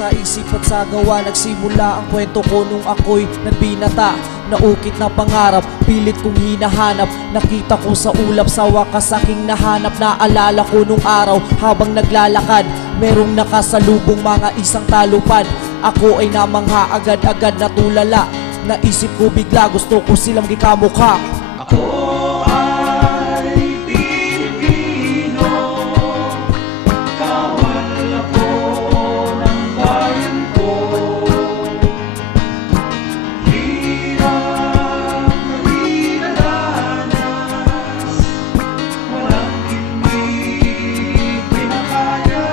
sa isip at sa gawa. Nagsimula ang kwento ko nung ako'y nagbinata. Naukit na pangarap, pilit kong hinahanap. Nakita ko sa ulap, sa wakas aking nahanap. Naalala ko nung araw habang naglalakad, merong nakasalubong mga isang talupad. Ako ay namangha, agad-agad natulala. Naisip ko bigla, gusto ko silang gikamukha. Ako ay Pilipino, kawal ako ng bayan ko. Hirap na dinadanas, walang hindi pinakaya.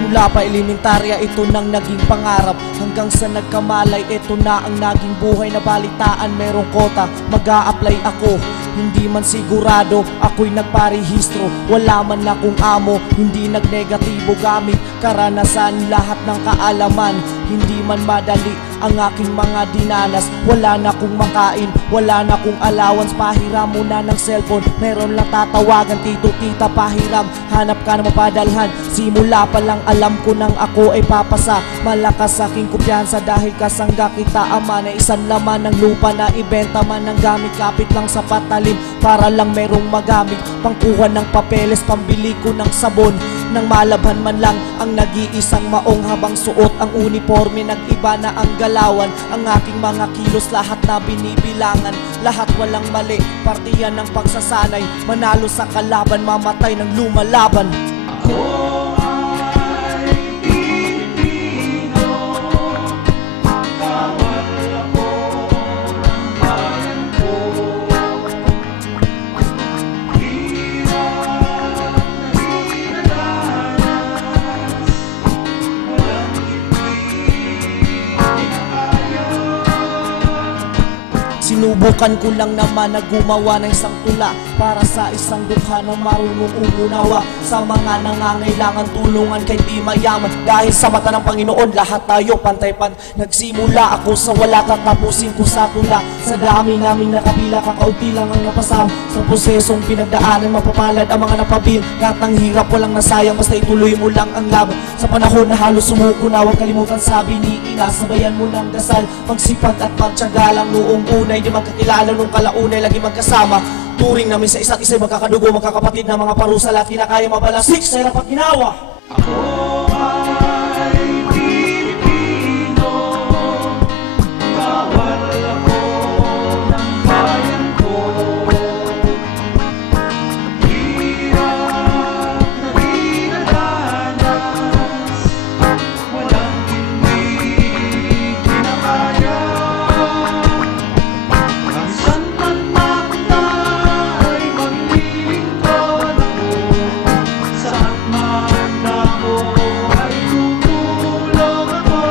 Mula pa elementarya, ito nang naging pangarap. Hanggang sa nagkamalay, ito na ang naging buhay. Na balitaan, merong kota, mag-a-apply ako. Hindi man sigurado, ako'y nagparehistro. Wala man akong amo, hindi nagnegatibo. Gamit karanasan, lahat ng kaalaman. Hindi man madali ang aking mga dinanas. Wala na kong makain, wala na kong allowance. Pahiram muna ng cellphone, meron lang tatawagan. Tito, tita, pahiram, hanap ka na mapadalhan. Simula pa lang alam ko nang ako ay papasa. Malakas aking kumpiyansa dahil kasangga kita ama. Na isang laman ng lupa na ibenta man ng gamit. Kapit lang sa patalim para lang merong magamit. Pangkuha ng papeles, pambili ko ng sabon. Nang malabhan man lang ang nag-iisang maong. Habang suot ang uniforme, nag-iba na ang galawan. Ang aking mga kilos, lahat na binibilangan. Lahat walang mali, partiyan ng pagsasanay. Manalo sa kalaban, mamatay ng lumalaban. Ako ay Pilipino, kawal ako ng bayan ko. Hirap na dinadanas, walang hindi pinakaya. Sinubukan ko lang naman na gumawa ng isang tula para sa isang dukha na marunong umunawa sa mga nangangailangan tulungan kay di mayaman. Dahil sa mata ng Panginoon, lahat tayo pantay-pan. Nagsimula ako sa wala, tatapusin ko sa tula. Sa dami naming nakabila, kakaunti lang ang napasama. Sa prosesong pinagdaanan, mapapalad ang mga napabil. Lahat ng hirap, walang nasayang, basta ituloy mo lang ang laban. Sa panahon na halos sumuko na, huwag kalimutan sabi ni Ina. Sabayan mo ng dasal, magsipag at magtiyaga lang. Noong unay, di magkakilala, nung kalaunay, lagi magkasama. Turing namin sa isa't isa, magkakadugo, magkakapatid na mga parusa. Lahat kinakaya mabalasik sa hirap at ginawa. Ako ay Pilipino, kawal ako ng bayan ko. Hirap na dinadanas, walang hindi pinakaya. Ang saan man mapunta ay maglilingkod ako. Saan man ako ay tutulong ako.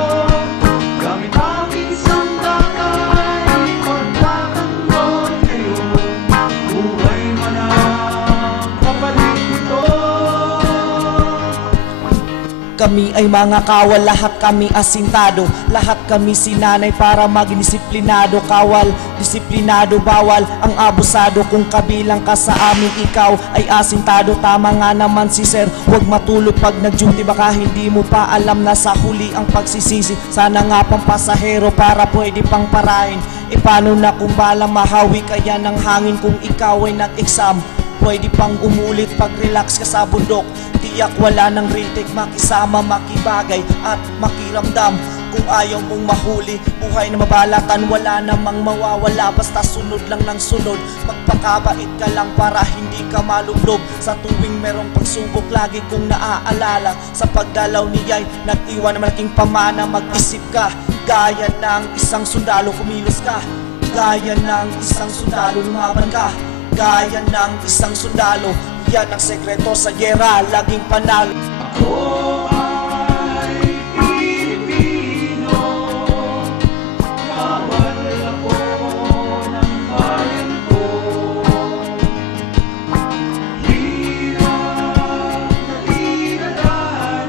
Gamit aking sandalay, pagtatanggol kayo. Buhay man ang kapalit nito. Kami ay mga kawal, lahat kami asintado. Lahat kami sinanay para maging disiplinado. Kawal, disiplinado, bawal ang abusado. Kung kabilang ka sa amin, ikaw ay asintado. Tama nga naman si sir, huwag matulog pag nag-duty. Baka hindi mo pa alam na sa huli ang pagsisisi. Sana nga pang pasahero para pwede pang parahin. E paano na kung bala mahawi kaya ng hangin kung ikaw ay nag-exam? Pwede pang umulit pag relax ka sa bundok. Tiyak wala ng retake, makisama, makibagay at makiramdam. Kung ayaw mong mahuli, buhay na mabalatan, wala namang mawawala. Basta sunod lang ng sunod, magpakabait ka lang para hindi ka malublob. Sa tuwing merong pagsubok, lagi kong naaalala. Sa pagdalaw niya'y nag-iwan ng malaking pamana. Mag-isip ka, gaya ng isang sundalo, kumilos ka. Gaya ng isang sundalo, lumaban ka. Gaya ng isang sundalo, yan ang sekreto sa gyera, laging panalo. Ako ay Pilipino, kawal ako ng bayan ko. Hirap na dinadanas,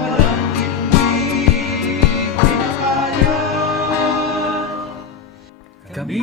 walang hindi pinakaya. Kami